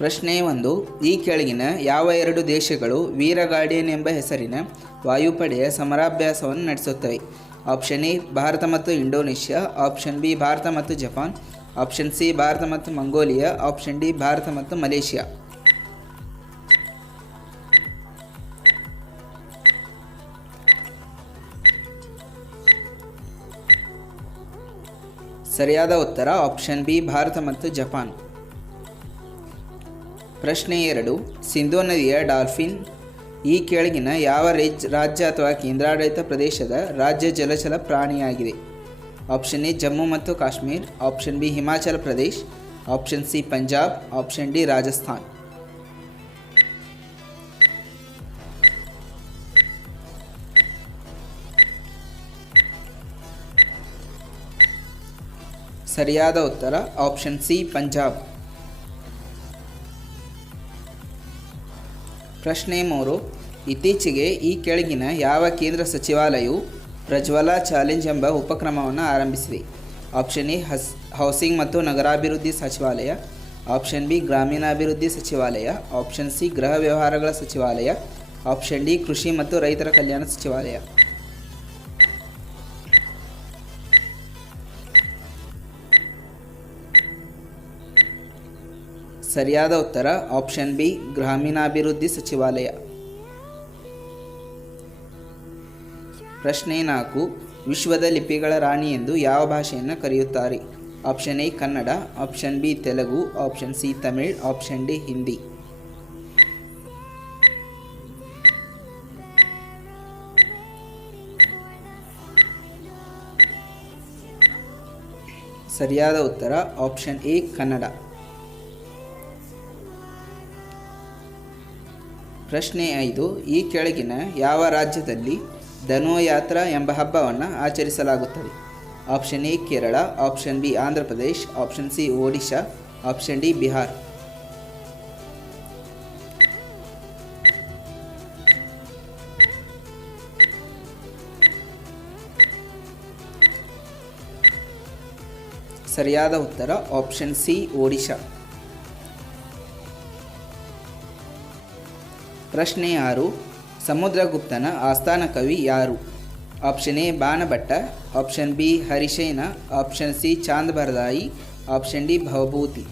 ಪ್ರಶ್ನೆ 1. ಈ ಕೆಳಗಿನ ಯಾವ ಎರಡು ದೇಶಗಳು ವೀರ ಗಾರ್ಡಿಯನ್ ಎಂಬ ಹೆಸರಿನ ವಾಯುಪಡೆಯ ಸಮರಾಭ್ಯಾಸವನ್ನು ನಡೆಸುತ್ತವೆ? ಆಪ್ಷನ್ ಎ ಭಾರತ ಮತ್ತು ಇಂಡೋನೇಷ್ಯಾ, ಆಪ್ಷನ್ ಬಿ ಭಾರತ ಮತ್ತು ಜಪಾನ್, ಆಪ್ಷನ್ ಸಿ ಭಾರತ ಮತ್ತು ಮಂಗೋಲಿಯಾ, ಆಪ್ಷನ್ ಡಿ ಭಾರತ ಮತ್ತು ಮಲೇಷಿಯಾ. ಸರಿಯಾದ ಉತ್ತರ ಆಪ್ಷನ್ ಬಿ ಭಾರತ ಮತ್ತು ಜಪಾನ್. ಪ್ರಶ್ನೆ 2. ಸಿಂಧೂ ನದಿಯ ಡಾಲ್ಫಿನ್ ಈ ಕೆಳಗಿನ ಯಾವ ರಾಜ್ಯ ಅಥವಾ ಕೇಂದ್ರಾಡಳಿತ ಪ್ರದೇಶದ ರಾಜ್ಯ ಜಲಚರ ಪ್ರಾಣಿಯಾಗಿದೆ? ಆಪ್ಷನ್ ಎ ಜಮ್ಮು ಮತ್ತು Kashmir, option B Himachal Pradesh, option C Punjab, option D Rajasthan. ಸರಿಯಾದ ಉತ್ತರ ಆಪ್ಷನ್ ಸಿ ಪಂಜಾಬ್. ಪ್ರಶ್ನೆ 3. ಇತ್ತೀಚೆಗೆ ಈ ಕೆಳಗಿನ ಯಾವ ಕೇಂದ್ರ ಸಚಿವಾಲಯವು ಪ್ರಜ್ವಲ ಚಾಲೆಂಜ್ ಎಂಬ ಉಪಕ್ರಮವನ್ನು ಆರಂಭಿಸಿದೆ? ಆಪ್ಷನ್ ಎ ಹೌಸಿಂಗ್ ಮತ್ತು ನಗರಾಭಿವೃದ್ಧಿ ಸಚಿವಾಲಯ, ಆಪ್ಷನ್ ಬಿ ಗ್ರಾಮೀಣಾಭಿವೃದ್ಧಿ ಸಚಿವಾಲಯ, ಆಪ್ಷನ್ ಸಿ ಗೃಹ ವ್ಯವಹಾರಗಳ ಸಚಿವಾಲಯ, ಆಪ್ಷನ್ ಡಿ ಕೃಷಿ ಮತ್ತು ರೈತರ ಕಲ್ಯಾಣ ಸಚಿವಾಲಯ. ಸರಿಯಾದ ಉತ್ತರ ಆಪ್ಷನ್ ಬಿ ಗ್ರಾಮೀಣಾಭಿವೃದ್ಧಿ ಸಚಿವಾಲಯ. ಪ್ರಶ್ನೆ 4. ವಿಶ್ವದ ಲಿಪಿಗಳ ರಾಣಿ ಎಂದು ಯಾವ ಭಾಷೆಯನ್ನು ಕರೆಯುತ್ತಾರೆ? Option A Kannada, option B Telugu, option C Tamil, option D Hindi. ಸರಿಯಾದ ಉತ್ತರ ಆಪ್ಷನ್ ಎ ಕನ್ನಡ. ಪ್ರಶ್ನೆ 5. ಈ ಕೆಳಗಿನ ಯಾವ ರಾಜ್ಯದಲ್ಲಿ ಧನುಯಾತ್ರಾ ಎಂಬ ಹಬ್ಬವನ್ನು ಆಚರಿಸಲಾಗುತ್ತದೆ? Option A Kerala, option B Andhra Pradesh, option C Odisha, option D Bihar. ಸರಿಯಾದ ಉತ್ತರ ಆಪ್ಷನ್ ಸಿ ಒಡಿಶಾ. ಪ್ರಶ್ನೆ 6. ಸಮುದ್ರಗುಪ್ತನ ಆಸ್ಥಾನ ಕವಿ ಯಾರು? Option A Banabhatta, option B Harishena, option C Chand Bardai, option D Bhavabhuti.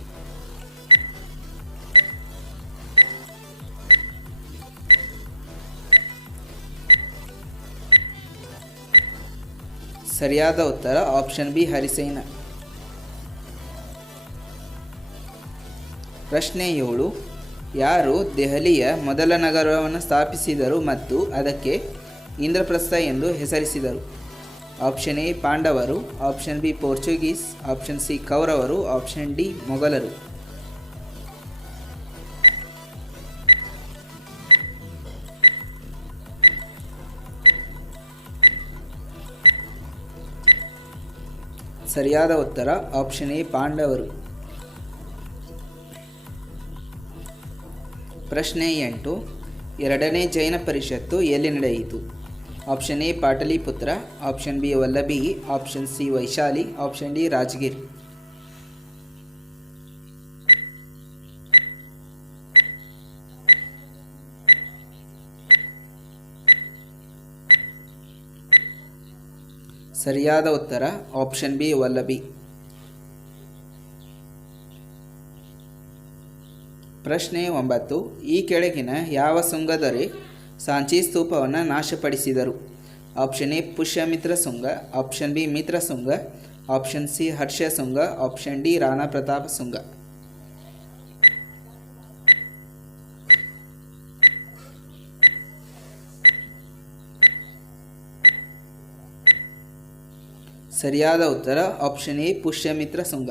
ಸರಿಯಾದ ಉತ್ತರ ಆಪ್ಷನ್ ಬಿ ಹರಿಸೇನ. ಪ್ರಶ್ನೆ 7. ಯಾರು ದೆಹಲಿಯ ಮೊದಲ ನಗರವನ್ನು ಸ್ಥಾಪಿಸಿದರು ಮತ್ತು ಅದಕ್ಕೆ ಇಂದ್ರಪ್ರಸ್ಥ ಎಂದು ಹೆಸರಿಸಿದರು? ಆಪ್ಷನ್ ಎ ಪಾಂಡವರು, option B Portuguese, option C ಕೌರವರು, ಆಪ್ಷನ್ ಡಿ ಮೊಘಲರು. ಸರಿಯಾದ ಉತ್ತರ ಆಪ್ಷನ್ ಎ ಪಾಂಡವರು. ಪ್ರಶ್ನೆ 8. ಎರಡನೇ ಜೈನ ಪರಿಷತ್ತು ಎಲ್ಲಿ ನಡೆಯಿತು? Option A Pataliputra, option B Vallabhi, option C Vaishali, option D Rajagiri. ಸರಿಯಾದ ಉತ್ತರ ಆಪ್ಷನ್ ಬಿ ವಲ್ಲಭಿ. ಪ್ರಶ್ನೆ 9. ಈ ಕೆಳಗಿನ ಯಾವ ಸುಂಗದೊರೆ ಸಾಂಚಿ ಸ್ತೂಪವನ್ನು ನಾಶಪಡಿಸಿದರು? Option A Pushyamitra Sunga, option B Mitra Sunga, option C Harsha Sunga, option D Rana Pratap Sunga. ಸರಿಯಾದ ಉತ್ತರ ಆಪ್ಷನ್ ಎ ಪುಷ್ಯಮಿತ್ರ ಸುಂಗ.